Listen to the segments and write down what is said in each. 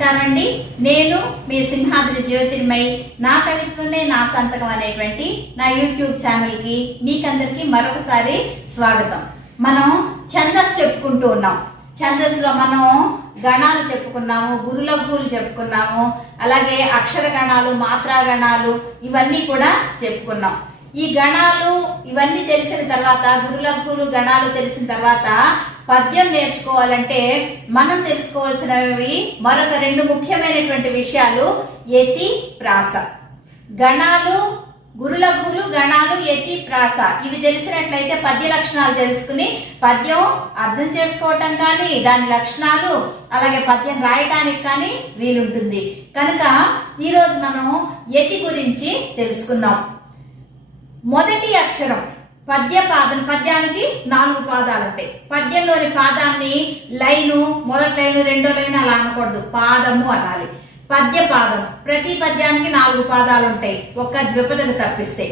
నమస్కారం అండి. నేను మీ సింహాద్రి జ్యోతిర్మయ్. నా కవిత్వమే నా సంతకం అనేటువంటి నా యూట్యూబ్ ఛానల్కి మీకందరికీ మరొకసారి స్వాగతం. మనం ఛందస్ చెప్పుకుంటూ ఉన్నాం. ఛందస్సులో మనం గణాలు చెప్పుకున్నాము గురులగ్గులు చెప్పుకున్నాము అలాగే అక్షర గణాలు మాత్రా గణాలు ఇవన్నీ కూడా చెప్పుకున్నాం. ఈ గణాలు ఇవన్నీ తెలిసిన తర్వాత గురులగ్గులు గణాలు తెలిసిన తర్వాత పద్యం నేర్చుకోవాలంటే మనం తెలుసుకోవాల్సినవి మరొక రెండు ముఖ్యమైనటువంటి విషయాలు యతి ప్రాస. గణాలు గురులఘువులు గణాలు యతి ప్రాస. ఇవి తెలిసినట్లయితే పద్య లక్షణాలు తెలుసుకుని పద్యం అర్థం చేసుకోవటం కానీ దాని లక్షణాలు అలాగే పద్యం రాయటానికి కానీ వీలుంటుంది. కనుక ఈరోజు మనం యతి గురించి తెలుసుకుందాం. మొదటి అక్షరం పద్య పాదం పద్యానికి నాలుగు పాదాలు ఉంటాయి పద్యంలోని పాదాన్ని లైను మొదటి లైను రెండో లైన్ అలా అనకూడదు. పాదము అనాలి. పద్య పాదం ప్రతి పద్యానికి నాలుగు పాదాలు ఉంటాయి ఒక్క ద్విపదకు తప్పిస్తే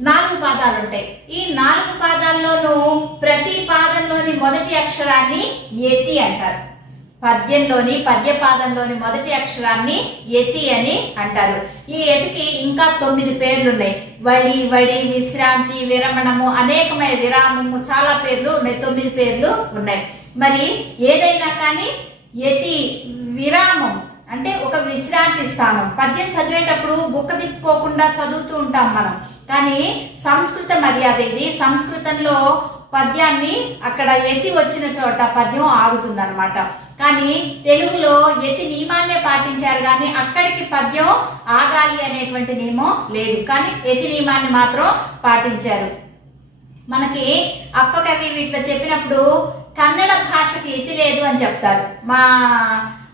నాలుగు పాదాలు ఉంటాయి ఈ నాలుగు పాదాల్లోనూ ప్రతి పాదంలోని మొదటి అక్షరాన్ని ఏతి అంటారు. పద్యంలోని పద్యపాదంలోని మొదటి అక్షరాన్ని యతి అని అంటారు. ఈ యతికి ఇంకా తొమ్మిది పేర్లు ఉన్నాయి వడి వడి విశ్రాంతి విరమణము అనేకమైన విరామము చాలా పేర్లు ఉన్నాయి తొమ్మిది పేర్లు ఉన్నాయి. మరి ఏదైనా కానీ యతి విరామం అంటే ఒక విశ్రాంతి స్థానం. పద్యం చదివేటప్పుడు బుక్క తిప్పుకోకుండా చదువుతూ ఉంటాం మనం. కానీ సంస్కృత మర్యాద ఇది. సంస్కృతంలో పద్యాన్ని అక్కడ ఎత్తి వచ్చిన చోట పద్యం ఆగుతుంది అనమాట కానీ తెలుగులో యతి నియమాన్నే పాటించారు కానీ అక్కడికి పద్యం ఆగాలి అనేటువంటి నియమం లేదు. కానీ ఎత్తి నియమాన్ని మాత్రం పాటించారు. మనకి అప్పకవి వీటిలో చెప్పినప్పుడు కన్నడ భాషకి ఎతి లేదు అని చెప్తారు. మా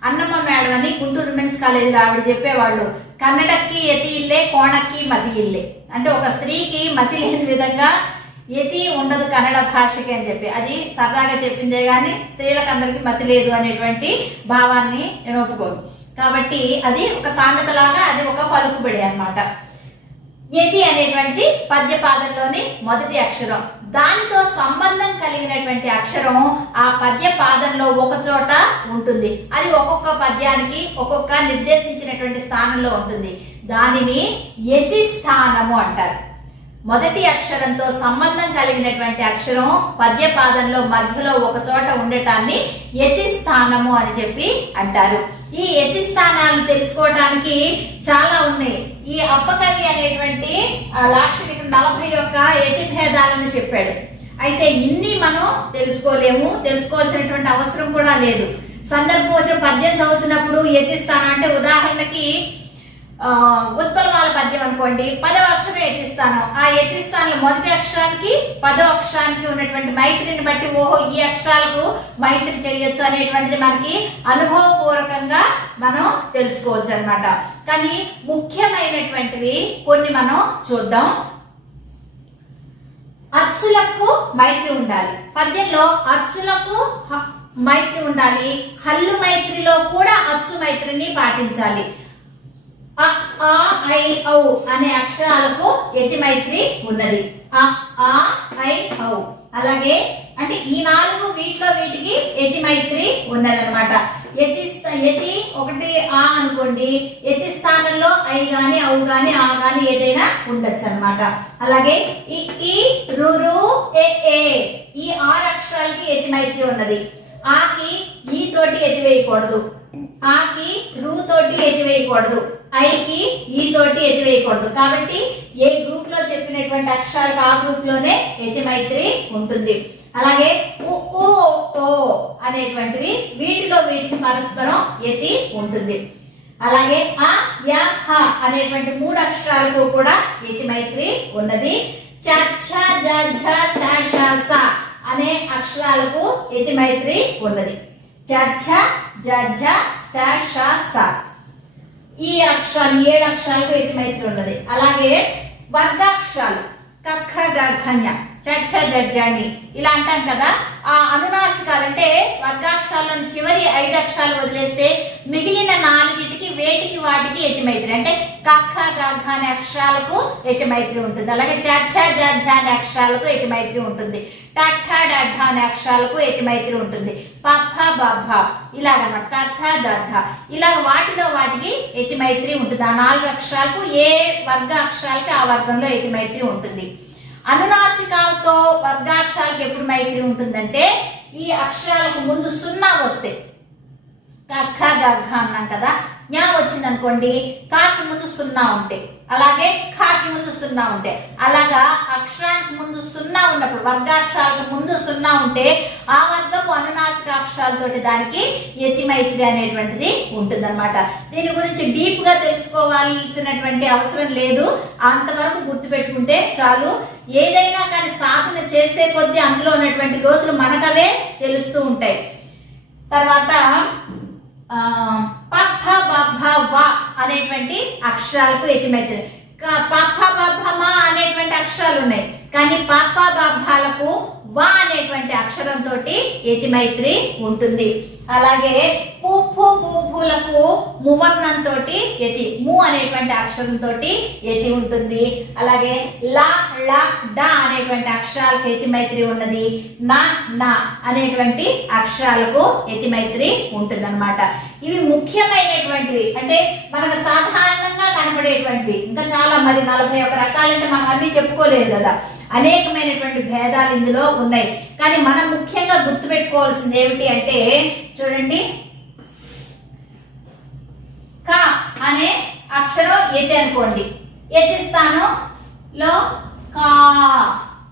అన్నమ్మ మేడం అని గుంటూరు ఉమెన్స్ కాలేజీలో ఆవిడ చెప్పేవాళ్ళు కన్నడకి ఎతి ఇల్లే కోణకి మతి ఇల్లే. అంటే ఒక స్త్రీకి మతి లేని విధంగా యతి ఉండదు కన్నడ భాషకి అని చెప్పి. అది సరదాగా చెప్పిందే కానీ స్త్రీలకు అందరికీ మతి లేదు అనేటువంటి భావాన్ని నేను ఒప్పుకోను కాబట్టి అది ఒక సామెతలాగా అది ఒక పలుకుబడి అన్నమాట. యతి అనేటువంటిది పద్యపాదంలోని మొదటి అక్షరం. దానితో సంబంధం కలిగినటువంటి అక్షరం ఆ పద్య పాదంలో ఒక చోట ఉంటుంది. అది ఒక్కొక్క పద్యానికి ఒక్కొక్క నిర్దేశించినటువంటి స్థానంలో ఉంటుంది. దానిని యతి స్థానము అంటారు. మొదటి అక్షరంతో సంబంధం కలిగినటువంటి అక్షరం పద్యపాదంలో మధ్యలో ఒక చోట ఉండటాన్ని యతి స్థానము అని చెప్పి అంటారు. ఈ యతి స్థానాలు తెలుసుకోవడానికి చాలా ఉన్నాయి. ఈ అప్పకవి అనేటువంటి ఆ, లాక్షణికుడు నలభై యొక్క యతి భేదాలను చెప్పాడు. అయితే ఇన్ని మనం తెలుసుకోలేము తెలుసుకోవాల్సినటువంటి అవసరం కూడా లేదు. సందర్భోచన పద్యం చదువుతున్నప్పుడు యతి స్థానం అంటే ఉదాహరణకి ఉత్పలమాల పద్యం అనుకోండి పదవ అక్షరం ఎత్తిస్తాను. ఆ ఎత్తిస్తాను మొదటి అక్షరానికి పదో అక్షరానికి ఉన్నటువంటి మైత్రిని బట్టి ఓహో ఈ అక్షరాలకు మైత్రి చేయొచ్చు అనేటువంటిది మనకి అనుభవపూర్వకంగా మనం తెలుసుకోవచ్చు అన్నమాట కానీ ముఖ్యమైనటువంటివి కొన్ని మనం చూద్దాం. అచ్చులకు మైత్రి ఉండాలి. పద్యంలో అచ్చులకు మైత్రి ఉండాలి. హల్లు మైత్రిలో కూడా అచ్చు మైత్రిని పాటించాలి. అ ఆ ఐ ఔ అనే అక్షరాలకు యతి మైత్రి ఉన్నది. అ ఆ ఐ ఔ. అలాగే అంటే ఈ నాలుగు వీటిలో వీటికి యతి మైత్రి ఉన్నదన్నమాట. యతి ఎతి యతి ఒకటి ఆ అనుకోండి యతి స్థానంలో ఐ గాని ఔ గాని ఆ గాని ఏదైనా ఉండొచ్చు అన్నమాట అలాగే ఈ ఈ రు ఏ ఏ ఈ ఆరు అక్షరాలకి యతి మైత్రి ఉన్నది. ఆకి ఈ తోటి ఎతి వేయకూడదు. ఆకి రూ తోటి ఎత్తివేయకూడదు. ఐకి ఈ తోటి ఎత్తివేయకూడదు. కాబట్టి ఏ గ్రూప్లో చెప్పినటువంటి అక్షరాలకు ఆ గ్రూప్లోనే ఎతిమైత్రి ఉంటుంది. అలాగే ఓ అనేటువంటివి వీటిలో వీటికి పరస్పరం ఎతి ఉంటుంది. అలాగే ఆ య హ అనేటువంటి మూడు అక్షరాలకు కూడా ఎతి మైత్రి ఉన్నది. చ ఛ జ ఝ స ష స అనే అక్షరాలకు ఎతి మైత్రి ఉన్నది చర్చ జ ఝ స ష స. ఈ అక్షరాలు ఏడు అక్షరాలకు ఎతి మైత్రి ఉన్నది. అలాగే వర్గాక్షరాలు కఖ గఘన్య చర్చ జర్జాని ఇలా అంటాం కదా. ఆ అనునాసికాలు అంటే వర్గాక్షరాలను చివరి ఐదు అక్షరాలు వదిలేస్తే మిగిలిన నాలుగిటికి వేటికి వాటికి ఎతిమైత్రి అంటే కఖ గఘ అనే అక్షరాలకు ఎతిమైత్రి ఉంటుంది. అలాగే చర్చ జర్జ అనే అక్షరాలకు ఎతిమైత్రి ఉంటుంది. టఠ డఠ అనే అక్షరాలకు ఎతిమైత్రి ఉంటుంది. పఫ బఫ ఇలాగనమాట. తథ దథ ఇలా వాటిలో వాటికి ఏకమైత్రి ఉంటుంది. ఆ నాలుగు అక్షరాలకు ఏ వర్గ అక్షరాలకి ఆ వర్గంలో ఎతిమైత్రి ఉంటుంది. అనునాసికాలతో వర్గాక్షరాలకు ఎప్పుడు మైత్రి ఉంటుందంటే ఈ అక్షరాలకు ముందు సున్నా వస్తే. కఖ గగ్గ అన్నాం కదా. జ్ఞా వచ్చిందనుకోండి కాకి ముందు సున్నా ఉంటే. అలాగే ఖాకి ముందు సున్నా ఉంటే. అలాగా అక్షరానికి ముందు సున్నా ఉన్నప్పుడు వర్గాక్షరాలకు ముందు సున్నా ఉంటే ఆ వర్గపు అనునాసిక అక్షరాలతోటి దానికి యతిమైత్రి అనేటువంటిది ఉంటుందన్నమాట. దీని గురించి డీప్గా తెలుసుకోవాల్సినటువంటి అవసరం లేదు. అంతవరకు గుర్తుపెట్టుకుంటే చాలు. ఏదైనా కానీ సాధన చేసే కొద్దీ అందులో ఉన్నటువంటి లోతులు మనకవే తెలుస్తూ ఉంటాయి. తర్వాత ఆ, పఫ బభ వ అనేటువంటి అక్షరాలకు ఎతిమైత్రి క- పఫ మా అనేటువంటి అక్షరాలు ఉన్నాయి కానీ పాప బభాలకు వ అనేటువంటి అక్షరంతో ఏతిమైత్రి ఉంటుంది. అలాగే పుప్పు పూపులకు మువర్ణంతో ఎతి ము అనేటువంటి అక్షరంతో ఎతి ఉంటుంది. అలాగే లా ల డ అనేటువంటి అక్షరాలకు ఎతిమైత్రి ఉన్నది. నా నా అనేటువంటి అక్షరాలకు ఎతిమైత్రి ఉంటుంది అనమాట ఇవి ముఖ్యమైనటువంటివి. అంటే మనకు సాధారణంగా కనపడేటువంటివి. ఇంకా చాలా మరి నలభై ఒక రకాలంటే మనం అన్ని చెప్పుకోలేదు కదా. అనేకమైనటువంటి భేదాలు ఇందులో ఉన్నాయి. కానీ మనం ముఖ్యంగా గుర్తుపెట్టుకోవాల్సింది ఏమిటి అంటే చూడండి. క అనే అక్షరం ఎతి అనుకోండి. ఎతి స్థానంలో కా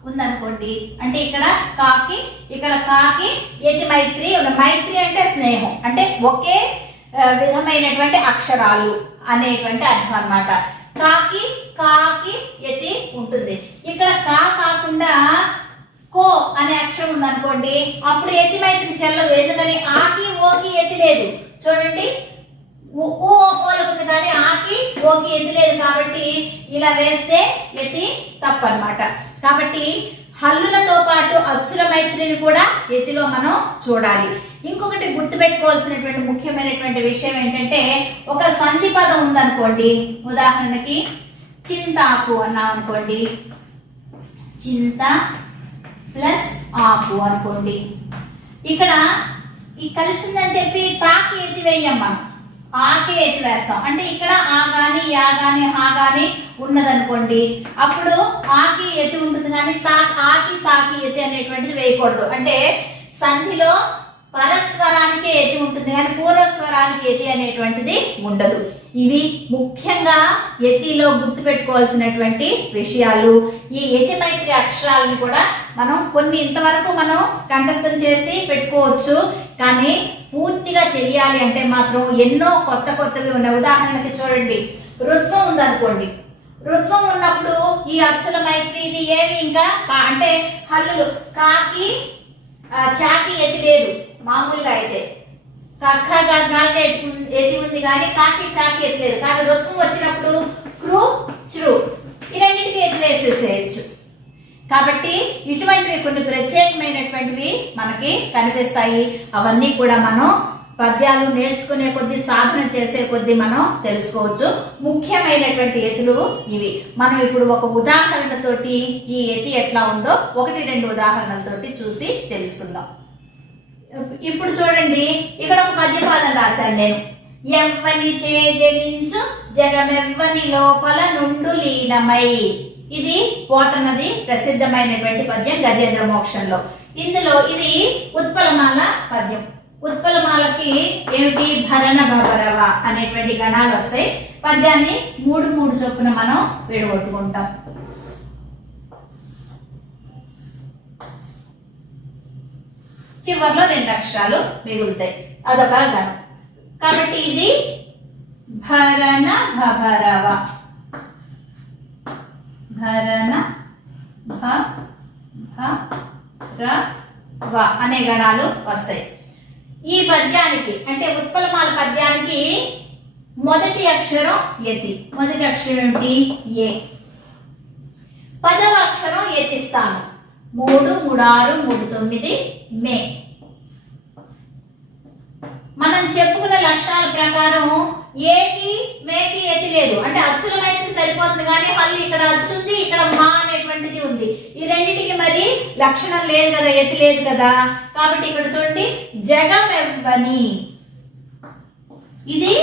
ఉందనుకోండి. అంటే ఇక్కడ కాకి ఇక్కడ కాకి ఎతి మైత్రి మైత్రి అంటే స్నేహం. అంటే ఒకే విధమైనటువంటి అక్షరాలు అనేటువంటి అర్థం అన్నమాట. కాకి కాకి ఎతి ఉంటుంది. ఇక్కడ కా కాకుండా కో అనే అక్షరం ఉందనుకోండి. అప్పుడు ఎతి మైత్రి చెల్లదు. ఎందుకని? ఆ లేదు. చూడండి. ఊ ఊ ఉంది కానీ ఆకి ఓకి ఎందు లేదు కాబట్టి ఇలా వేస్తే ఎతి తప్పనమాట కాబట్టి హల్లులతో పాటు అచ్చుల మైత్రిని కూడా ఎతిలో మనం చూడాలి. ఇంకొకటి గుర్తుపెట్టుకోవాల్సినటువంటి ముఖ్యమైనటువంటి విషయం ఏంటంటే ఒక సంధి పదం ఉందనుకోండి. ఉదాహరణకి చింతాకు అన్నాం అనుకోండి. చింత ప్లస్ ఆకు అనుకోండి. ఇక్కడ ఈ చెప్పి తాకి ఎత్తి వేయం మనం. ఆకే ఎత్తి వేస్తాం. అంటే ఇక్కడ ఆ గాని యా గాని హా గాని ఉన్నదనుకోండి అప్పుడు ఆకి ఎత్తి ఉంటుంది కానీ తా ఆకి తాకి ఎత్తి అనేటువంటిది వేయకూడదు. అంటే సంధిలో పరస్వరానికి ఏది ఉంటుంది కానీ పూర్వస్వరానికి ఎతి అనేటువంటిది ఉండదు. ఇవి ముఖ్యంగా ఎతిలో గుర్తుపెట్టుకోవాల్సినటువంటి విషయాలు. ఈ ఎతి మైత్రి అక్షరాలను కూడా మనం కొన్ని ఇంతవరకు మనం కంఠస్థం చేసి పెట్టుకోవచ్చు. కానీ పూర్తిగా తెలియాలి అంటే మాత్రం ఎన్నో కొత్త కొత్తవి ఉన్నాయి. ఉదాహరణకి చూడండి. రుత్వం ఉందనుకోండి. రుత్వం ఉన్నప్పుడు ఈ అక్షర మైత్రి ఇది ఏమి ఇంకా అంటే హల్లులు. కాకి చాకి ఎతి లేదు. మామూలుగా అయితే. కక్క గగ్గాలకి ఎతి ఉంది కానీ కాకి చాకి ఎత్తలేదు. కానీ రొత్తు వచ్చినప్పుడు క్రూ చ్రు ఈ రెండింటికి ఎత్తులేసేసేయచ్చు కాబట్టి ఇటువంటివి కొన్ని ప్రత్యేకమైనటువంటివి మనకి కనిపిస్తాయి. అవన్నీ కూడా మనం పద్యాలు నేర్చుకునే కొద్ది సాధన చేసే కొద్ది మనం తెలుసుకోవచ్చు. ముఖ్యమైనటువంటి ఎతులు ఇవి. మనం ఇప్పుడు ఒక ఉదాహరణతోటి ఈ ఎతి ఎట్లా ఉందో ఒకటి రెండు ఉదాహరణలతోటి చూసి తెలుసుకుందాం. ఇప్పుడు చూడండి ఇక్కడ ఒక పద్యపాదం రాశాను నేను. ఎవ్వని చేజనించు జగమెవ్వని లోపల నుండు లీనమై. ఇది పోతన్నది ప్రసిద్ధమైనటువంటి పద్యం గజేంద్ర మోక్షంలో. ఇందులో ఇది ఉత్పలమాల పద్యం. ఉత్పలమాలకి ఏమిటి? భరణ భరవ అనేటువంటి గణాలు వస్తాయి. పద్యాన్ని మూడు మూడు చొప్పున మనం విడగొట్టుకుంటాం. చివర్లో రెండు అక్షరాలు మిగులుతాయి. అదొక గణం. కాబట్టి ఇది భరణ భరవ భరణ భ అనే గణాలు వస్తాయి. ఈ పద్యానికి అంటే ఉత్పలమాల పద్యానికి మొదటి అక్షరం యతి. మొదటి అక్షరం ఏమిటి? ఏ. పదవ అక్షరం యతిస్తాను మూడు మూడు ఆరు మూడు తొమ్మిది మే. మనం చెప్పుకున్న లక్షణాల ప్రకారం ఏకి మేకి ఎతి లేదు. అంటే అచ్చులం అయితే సరిపోతుంది కానీ మళ్ళీ ఇక్కడ అచ్చుంది ఇక్కడ మా అనేటువంటిది ఉంది. ఈ రెండింటికి మరి లక్షణం లేదు కదా ఎతి లేదు కదా. కాబట్టి ఇక్కడ చూడండి జగమెవ్వని. ఇది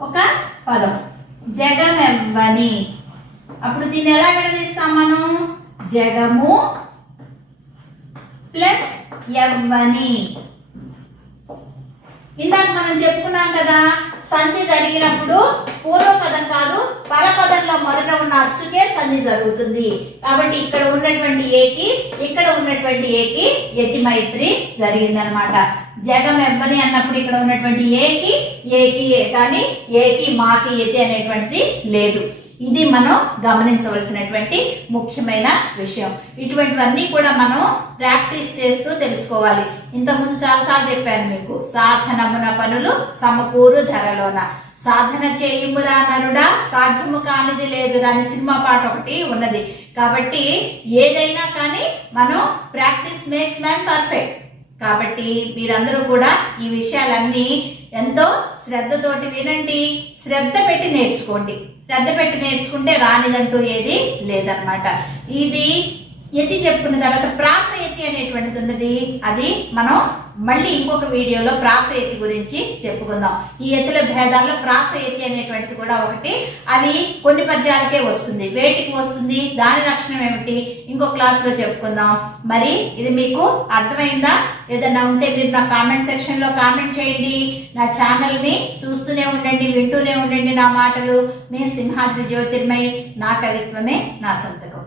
ఒక పదం. జగమెవ్వని. అప్పుడు దీన్ని ఎలా విడదీస్తాం మనం? జగము ప్లస్ ఎవ్వని ఇందాక మనం చెప్పుకున్నాం కదా సంధి జరిగినప్పుడు పూర్వపదం కాదు పరపదంలో మొదట ఉన్న అచ్చుకే సంధి జరుగుతుంది. కాబట్టి ఇక్కడ ఉన్నటువంటి ఏకి ఇక్కడ ఉన్నటువంటి ఏకి యతి మైత్రి జరిగిందనమాట. జగం ఎవ్వని అన్నప్పుడు ఇక్కడ ఉన్నటువంటి ఏకి ఏకి ఏ కానీ ఏకి మాకి యతి అనేటువంటిది లేదు. ఇది మనం గమనించవలసినటువంటి ముఖ్యమైన విషయం. ఇటువంటివన్నీ కూడా మనం ప్రాక్టీస్ చేస్తూ తెలుసుకోవాలి. ఇంతకుముందు చాలాసార్లు చెప్పాను మీకు సాధనమున పనులు సమకూరు ధరలోన. సాధన చేయుమురా నరుడా సాధ్యము కానిది లేదు అని సినిమా పాట ఒకటి ఉన్నది. కాబట్టి ఏదైనా కానీ మనం ప్రాక్టీస్ మేక్స్ మ్యాన్ పర్ఫెక్ట్. కాబట్టి మీరందరూ కూడా ఈ విషయాలన్నీ ఎంతో శ్రద్ధతోటి వినండి. శ్రద్ధ పెట్టి నేర్చుకోండి. శ్రద్ధ పెట్టి నేర్చుకుంటే రానిదంటూ ఏది లేదనమాట ఇది యతి చెప్పుకున్న తర్వాత ప్రాస యతి అనేటువంటిది ఉన్నది. అది మనం మళ్ళీ ఇంకొక వీడియోలో ప్రాస యతి గురించి చెప్పుకుందాం. ఈ యతుల భేదాల్లో ప్రాస యతి అనేటువంటిది కూడా ఒకటి. అది కొన్ని పద్యాలకే వస్తుంది. వేటికి వస్తుంది? దాని లక్షణం ఏమిటి? ఇంకో క్లాస్లో చెప్పుకుందాం. మరి ఇది మీకు అర్థమైందా? ఏదన్నా ఉంటే మీరు నా కామెంట్ సెక్షన్లో కామెంట్ చేయండి. నా ఛానల్ని చూస్తూనే ఉండండి వింటూనే ఉండండి నా మాటలు. మీ సింహాద్రి జ్యోతిర్మయి నా కవిత్వమే నా సంతకం.